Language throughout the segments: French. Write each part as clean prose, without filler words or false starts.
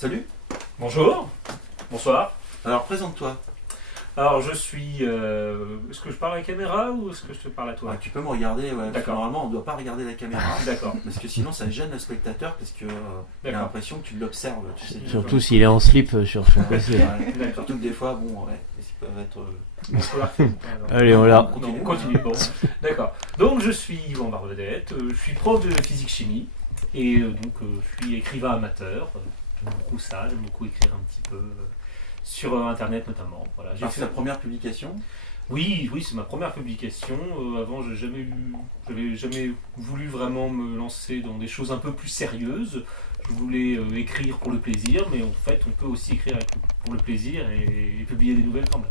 Salut. Bonjour, bonsoir. Alors présente-toi. Alors je suis... est-ce que je parle à la caméra ou est-ce que je te parle à toi? Tu peux me regarder, ouais. D'accord. Normalement on ne doit pas regarder la caméra. D'accord. Parce que sinon ça gêne le spectateur parce que il a l'impression que tu l'observes. Tu sais, Surtout s'il est en slip sur son PC. Ouais. Surtout que des fois, bon, ouais, ils peuvent être. Allez, on l'a. On continue. Bon. D'accord. Donc je suis Yvan Barbedette, je suis prof de physique-chimie et donc je suis écrivain amateur. J'aime beaucoup ça, j'aime beaucoup écrire un petit peu sur Internet notamment. Voilà. Alors c'est ta première publication? Oui, c'est ma première publication. Avant, j'avais jamais voulu vraiment me lancer dans des choses un peu plus sérieuses. Je voulais écrire pour le plaisir, mais en fait, on peut aussi écrire pour le plaisir et publier des nouvelles quand même.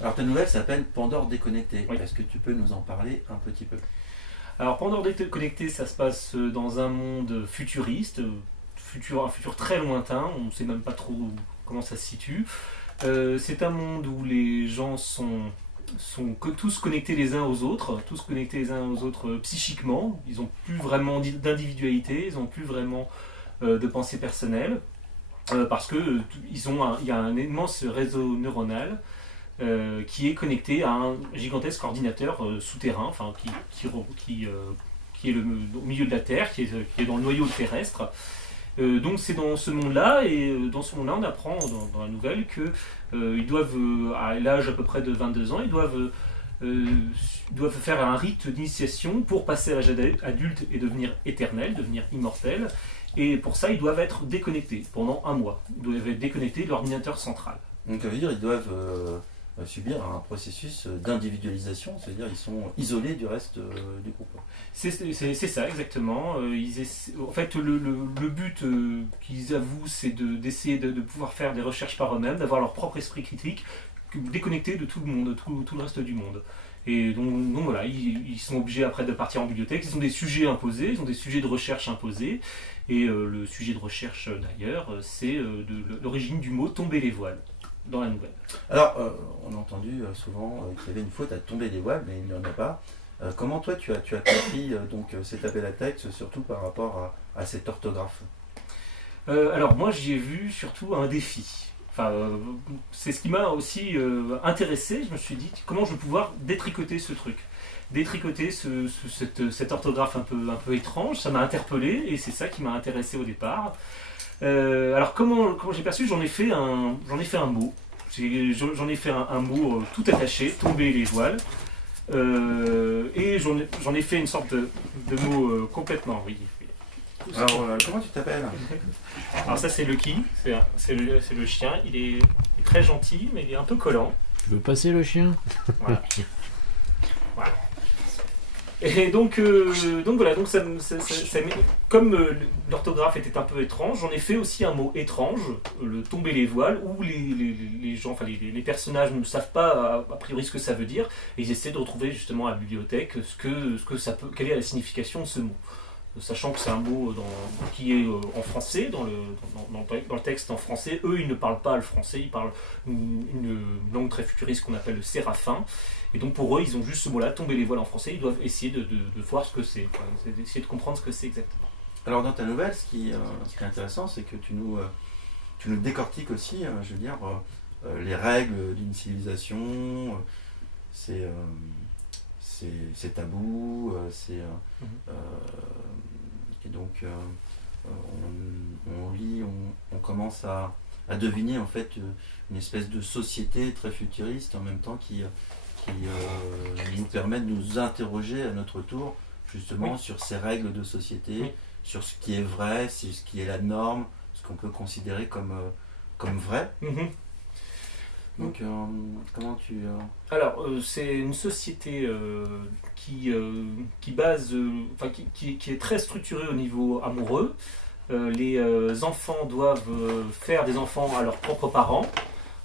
Alors ta nouvelle s'appelle Pandore déconnecté. Oui. Est-ce que tu peux nous en parler un petit peu? Alors, Pandore déconnecté, ça se passe dans un monde futuriste, un futur très lointain. On ne sait même pas trop comment ça se situe. C'est un monde où les gens sont tous connectés les uns aux autres, psychiquement. Ils n'ont plus vraiment d'individualité, ils n'ont plus vraiment de pensée personnelle, parce que il y a un immense réseau neuronal qui est connecté à un gigantesque ordinateur souterrain, enfin qui est au milieu de la Terre, qui est dans le noyau terrestre. Donc c'est dans ce monde-là, et dans ce monde-là, on apprend dans la nouvelle que ils doivent, à l'âge à peu près de 22 ans, ils doivent faire un rite d'initiation pour passer à l'âge adulte et devenir éternel, devenir immortel. Et pour ça, ils doivent être déconnectés pendant un mois. Ils doivent être déconnectés de l'ordinateur central. Donc ça veut dire qu'ils doivent subir un processus d'individualisation, c'est-à-dire ils sont isolés du reste du groupe. C'est ça, exactement. En fait, le but qu'ils avouent, c'est d'essayer de pouvoir faire des recherches par eux-mêmes, d'avoir leur propre esprit critique, déconnecté de tout le monde, tout le reste du monde. Et donc voilà, ils sont obligés après de partir en bibliothèque. Ils ont des sujets imposés, ils ont des sujets de recherche imposés. Et le sujet de recherche d'ailleurs, c'est de l'origine du mot tomber les voiles dans la nouvelle. Alors, on a entendu souvent qu'il y avait une faute à tomber les voiles, mais il n'y en a pas. Comment toi tu as compris donc cet appel à texte, surtout par rapport à cette orthographe? Alors moi j'y ai vu surtout un défi. Enfin, c'est ce qui m'a aussi intéressé. Je me suis dit comment je vais pouvoir détricoter ce truc, détricoter cette orthographe un peu étrange. Ça m'a interpellé et c'est ça qui m'a intéressé au départ. Alors comment j'ai perçu? J'en ai fait un mot. J'en ai fait un mot tout attaché, tomber les voiles. Et j'en ai fait une sorte de mot complètement, oui. Alors, comment tu t'appelles? Alors ça c'est Lucky, c'est le chien. Il est très gentil, mais il est un peu collant. Tu veux passer le chien? Voilà. Voilà. Et donc voilà, donc comme l'orthographe était un peu étrange, j'en ai fait aussi un mot étrange, le tomber les voiles, où les gens, enfin les personnages ne savent pas a priori ce que ça veut dire, et ils essaient de retrouver justement à la bibliothèque quelle est la signification de ce mot. Sachant que c'est un mot qui est en français, dans le texte en français. Eux, ils ne parlent pas le français, ils parlent une langue très futuriste qu'on appelle le séraphin. Et donc pour eux, ils ont juste ce mot-là, tomber les voiles en français. Ils doivent essayer de voir ce que c'est, d'essayer de comprendre ce que c'est exactement. Alors dans ta nouvelle, ce qui est intéressant, c'est que tu nous décortiques aussi, je veux dire, les règles d'une civilisation, c'est tabou, et donc on lit, on commence à deviner en fait une espèce de société très futuriste en même temps qui nous permet de nous interroger à notre tour justement Oui. sur ces règles de société, Oui. sur ce qui est vrai, ce qui est la norme, ce qu'on peut considérer comme vrai. Mm-hmm. Donc comment tu... Alors, c'est une société qui est très structurée au niveau amoureux. Les enfants doivent faire des enfants à leurs propres parents.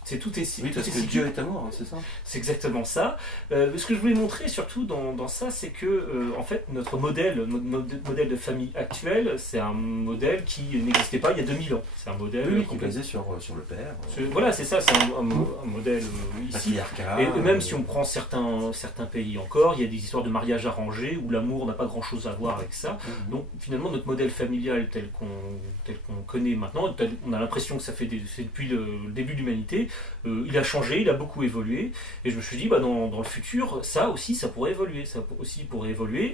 C'est tout est, Oui, tout parce est que situé. Dieu est amour, hein, c'est ça. C'est exactement ça. Ce que je voulais montrer surtout dans ça, c'est que en fait notre modèle de famille actuel, c'est un modèle qui n'existait pas il y a 2000 ans. C'est un modèle Oui, qui est basé sur le père, voilà, c'est ça, c'est un modèle ici. patriarcat. Et même si on prend certains pays encore, il y a des histoires de mariage arrangé où l'amour n'a pas grand-chose à voir avec ça. Donc finalement notre modèle familial tel qu'on connaît maintenant, on a l'impression que c'est depuis le début de l'humanité, il a changé, il a beaucoup évolué, et je me suis dit dans le futur ça pourrait évoluer,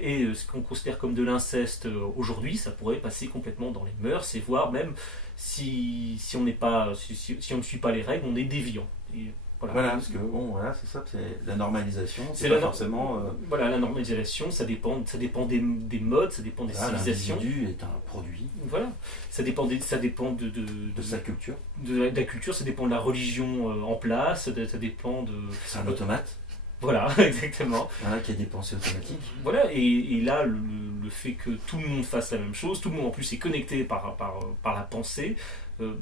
et ce qu'on considère comme de l'inceste aujourd'hui, ça pourrait passer complètement dans les mœurs, et voire même si on ne suit pas les règles, on est déviant. Et voilà, parce que voilà, c'est ça, c'est la normalisation, c'est pas forcément. Voilà, la normalisation, ça dépend des modes, ça dépend des civilisations. L'individu est un produit. Voilà, ça dépend de sa culture. De la culture, ça dépend de la religion en place, ça dépend de. C'est un automate. Voilà, exactement. Voilà, qui a des pensées automatiques. Voilà, et là, le fait que tout le monde fasse la même chose, tout le monde en plus est connecté par la pensée,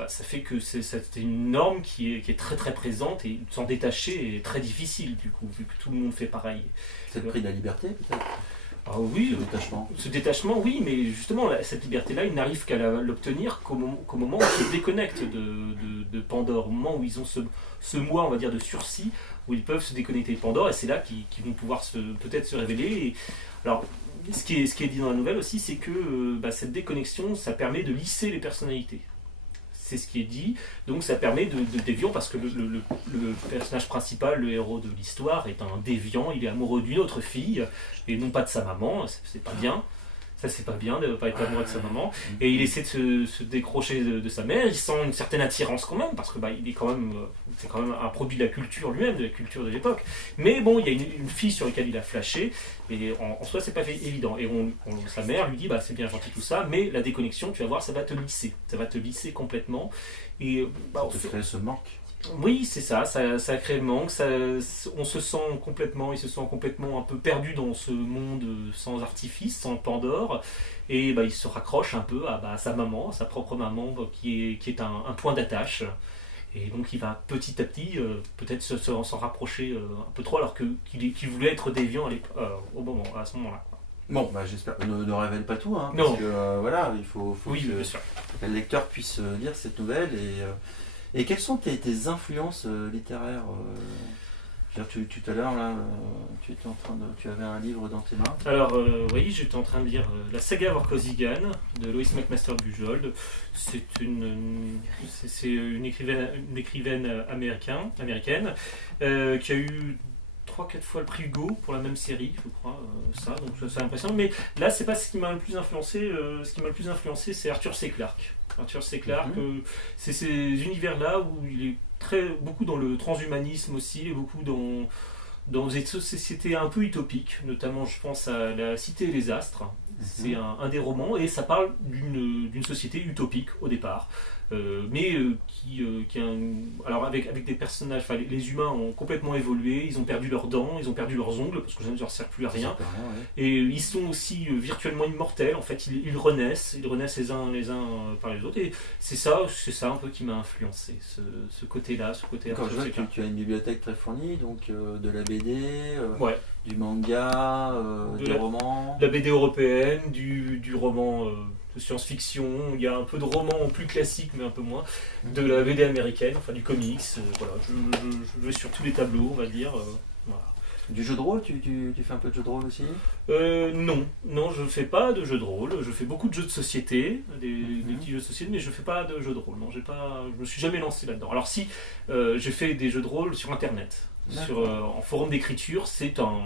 ça fait que c'est une norme qui est très très présente, et s'en détacher est très difficile du coup, vu que tout le monde fait pareil. C'est le prix de la liberté peut-être. Ah oui, ce détachement, oui, mais justement, cette liberté-là, il n'arrive qu'à l'obtenir qu'au moment où ils se déconnectent de Pandore, au moment où ils ont ce mois, on va dire, de sursis, où ils peuvent se déconnecter de Pandore, et c'est là qu'ils vont pouvoir peut-être se révéler. Et, alors, ce qui est dit dans la nouvelle aussi, c'est que cette déconnexion, ça permet de lisser les personnalités. C'est ce qui est dit, donc ça permet de déviant, parce que le personnage principal, le héros de l'histoire, est un déviant, il est amoureux d'une autre fille, et non pas de sa maman, c'est pas bien. Ça, c'est pas bien de ne pas être amoureux de sa maman. Et il essaie de se décrocher de sa mère. Il sent une certaine attirance quand même, parce que c'est quand même un produit de la culture lui-même, de la culture de l'époque. Mais bon, il y a une fille sur laquelle il a flashé, et en soi, c'est pas évident. Et sa mère lui dit, c'est bien gentil tout ça, mais la déconnexion, tu vas voir, ça va te lisser. Ça va te lisser complètement. Et ça te crée ce manque. Oui, c'est ça crée le manque, il se sent complètement un peu perdu dans ce monde sans artifice, sans Pandore, et il se raccroche un peu à sa maman, sa propre maman, qui est un point d'attache, et donc il va petit à petit peut-être s'en rapprocher un peu trop, alors qu'il voulait être déviant à ce moment-là. Bon, j'espère. Ne révèle pas tout, hein, non. Parce que voilà, il faut oui, que le lecteur puisse lire cette nouvelle. Et quelles sont tes influences littéraires tout à l'heure, là, tu avais un livre dans tes mains. Alors, oui, j'étais en train de lire la saga Vorkosigan de Lois McMaster Bujold. C'est une écrivaine américaine qui a eu 3-4 fois le prix Hugo pour la même série, je crois, donc c'est impressionnant. Mais là, c'est pas ce qui m'a le plus influencé. Ce qui m'a le plus influencé, c'est Arthur C. Clarke. Arthur C. Clarke, c'est ces univers-là où il est beaucoup dans le transhumanisme aussi, il est beaucoup dans des sociétés un peu utopiques, notamment je pense à La Cité et les Astres. C'est un des romans, et ça parle d'une société utopique au départ. Alors avec des personnages, les humains ont complètement évolué, ils ont perdu leurs dents, ils ont perdu leurs ongles, parce que ça ne leur sert plus à rien, et ils sont aussi virtuellement immortels, en fait ils renaissent les uns par les autres, et c'est ça un peu qui m'a influencé, ce côté-là. Quand je vois que tu as une bibliothèque très fournie, donc de la BD, ouais. Du manga, des romans. De la BD européenne, du roman de science-fiction, il y a un peu de romans plus classiques mais un peu moins, de la BD américaine, enfin du comics, voilà, je vais sur tous les tableaux, on va dire. Voilà. Du jeu de rôle, tu fais un peu de jeu de rôle aussi? Non, je fais pas de jeu de rôle, je fais beaucoup de jeux de société, des petits jeux de société, mais je fais pas de jeu de rôle, non, je me suis jamais lancé là-dedans. Alors si, j'ai fait des jeux de rôle sur internet. En forum d'écriture, c'est un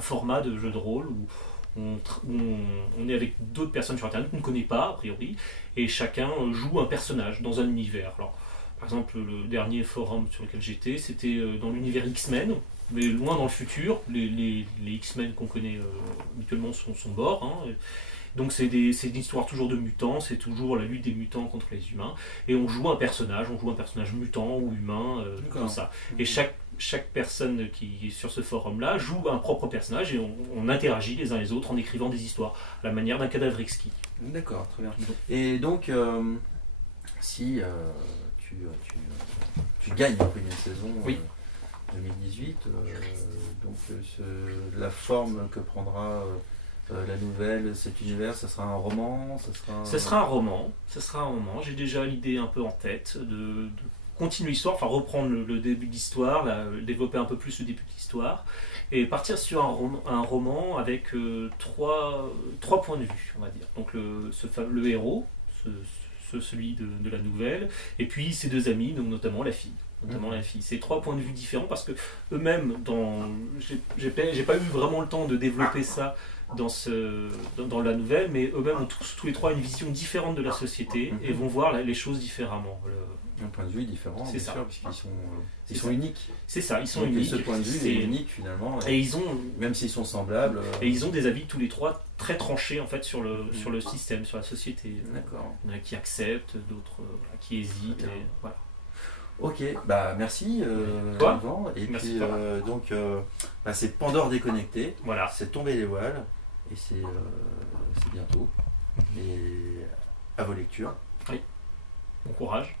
format de jeu de rôle où on est avec d'autres personnes sur internet qu'on ne connaît pas a priori, et chacun joue un personnage dans un univers. Alors, par exemple, le dernier forum sur lequel j'étais, c'était dans l'univers X-Men, mais loin dans le futur. Les X-Men qu'on connaît habituellement sont morts, hein. Donc c'est une histoire toujours de mutants, c'est toujours la lutte des mutants contre les humains, et on joue un personnage mutant ou humain, comme ça. Et chaque personne qui est sur ce forum-là joue un propre personnage, et on interagit les uns les autres en écrivant des histoires, à la manière d'un cadavre exquis. D'accord, très bien. Et donc, si tu gagnes la première saison Oui. 2018. La forme que prendra la nouvelle, cet univers, ça sera un roman, Ce sera un roman. J'ai déjà l'idée un peu en tête de continuer l'histoire, enfin reprendre le début de l'histoire, développer un peu plus le début de l'histoire, et partir sur un roman avec trois points de vue, on va dire. Donc le héros, celui de la nouvelle, et puis ses deux amis, donc notamment la fille. C'est 3 points de vue différents parce que eux-mêmes, j'ai pas eu vraiment le temps de développer ça dans la nouvelle, mais eux-mêmes ont tous les trois une vision différente de la société et vont voir les choses différemment. Un point de vue différent, c'est bien ça. sûr, puisqu'ils sont uniques. C'est ça, ils sont Donc, uniques. ce point de vue est unique finalement. Et ils ont, même s'ils sont semblables. Et ils ont des avis tous les trois très tranchés en fait sur le système, sur la société. D'accord. Il y en a qui acceptent, d'autres qui hésitent. Et, voilà. Ok, bah merci Yvan. Et merci puis c'est Pandore déconnecté. Voilà. C'est Tomber les voiles et c'est bientôt. Et à vos lectures. Oui. Bon courage.